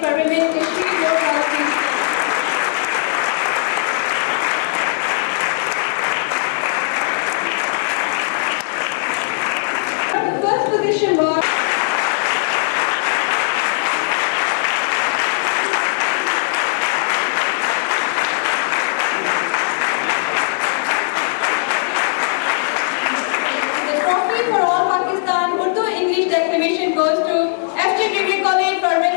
College for Women, Kashmir Road, Rajasthan. The first position was the trophy for all Pakistan Urdu English declamation goes to FG Degree College for Women.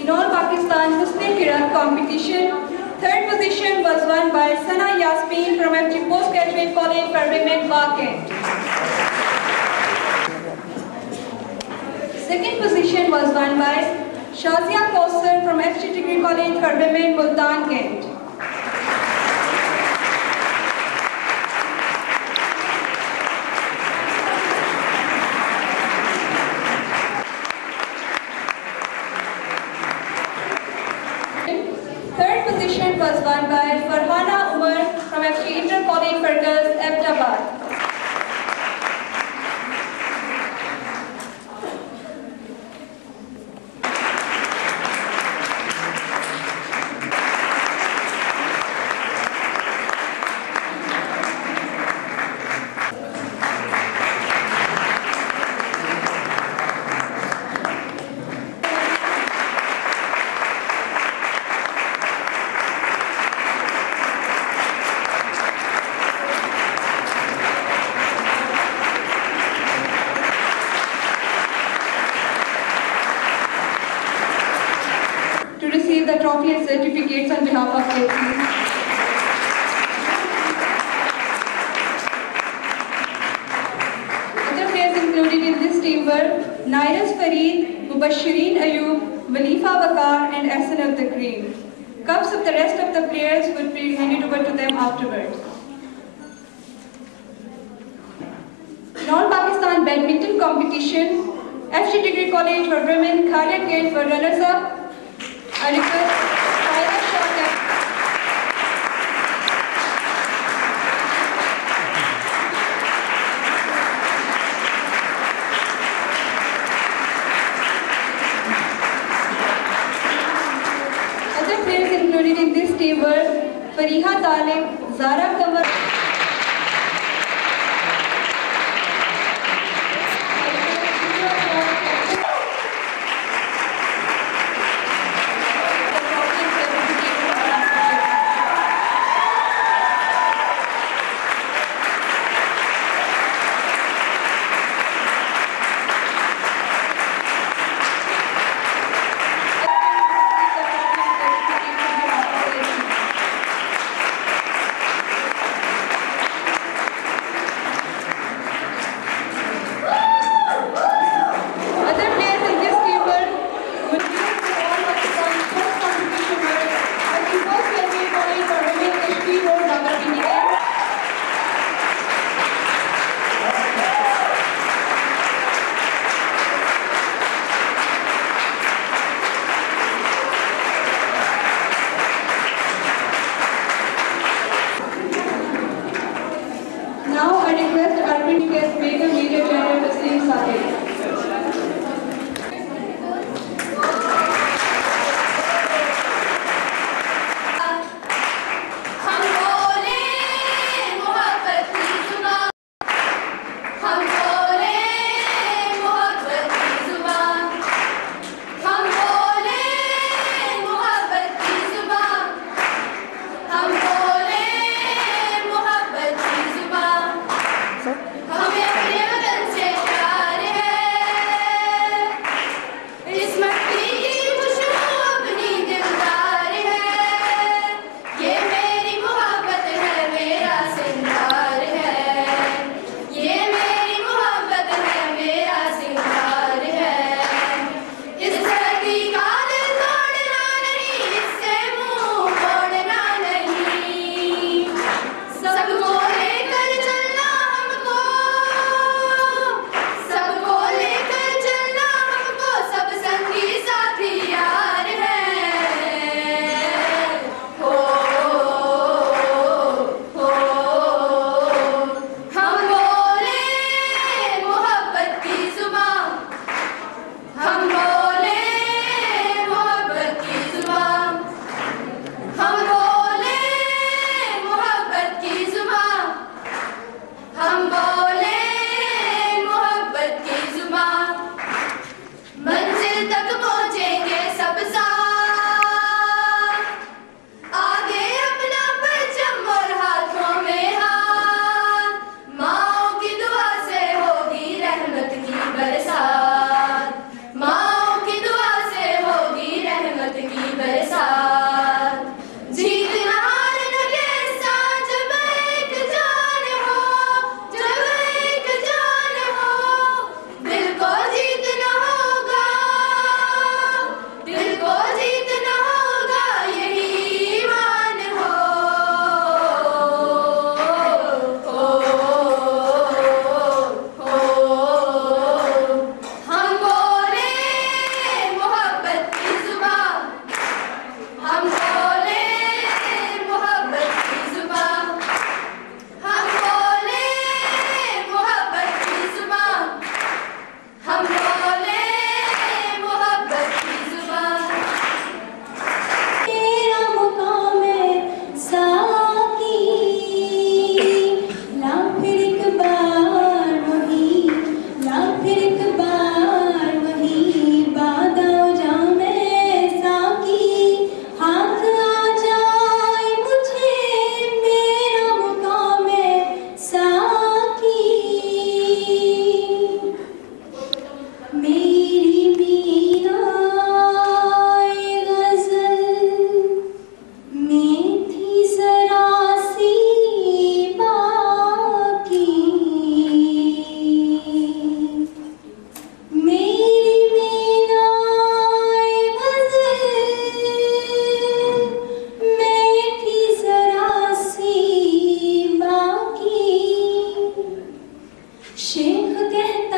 In all Pakistan Husn Kirat competition, third position was won by Sana Yasmin from FG Postgraduate College for Women, Kent. Second position was won by Shazia Kausar from FG Degree College for Women, Multan, Kent. Third position was won by Farhana Umar from FG Inter College for Girls, Ahmedabad. To receive the trophy and certificates on behalf of their team. Other players included in this team were Nairas Fareed, Mubashireen Ayub, Walifa Wakar and Ahsan of the Green. Cups of the rest of the players would be handed over to them afterwards. In all Pakistan badminton competition, FG Degree College for Women, Khalia Kent were runners-up. I request Tyler Shorter. Other players included in this team were Fariha Talib, Zara Kamar. होते हैं